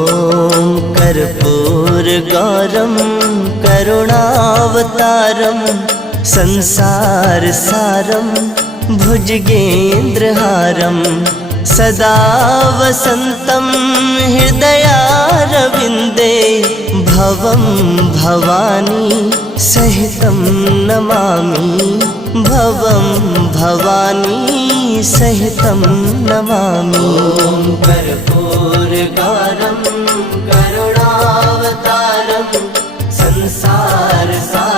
ॐ कर्पूरगौरं करुणावतारं संसारसारं भुजगेन्द्रहारं सदा वसन्तं हृदयारविन्दे भवं भवानी सहितं नमामि भवं भवानी सहितं नमामि। कर्पूरगौरं करुणावतारं संसारसारं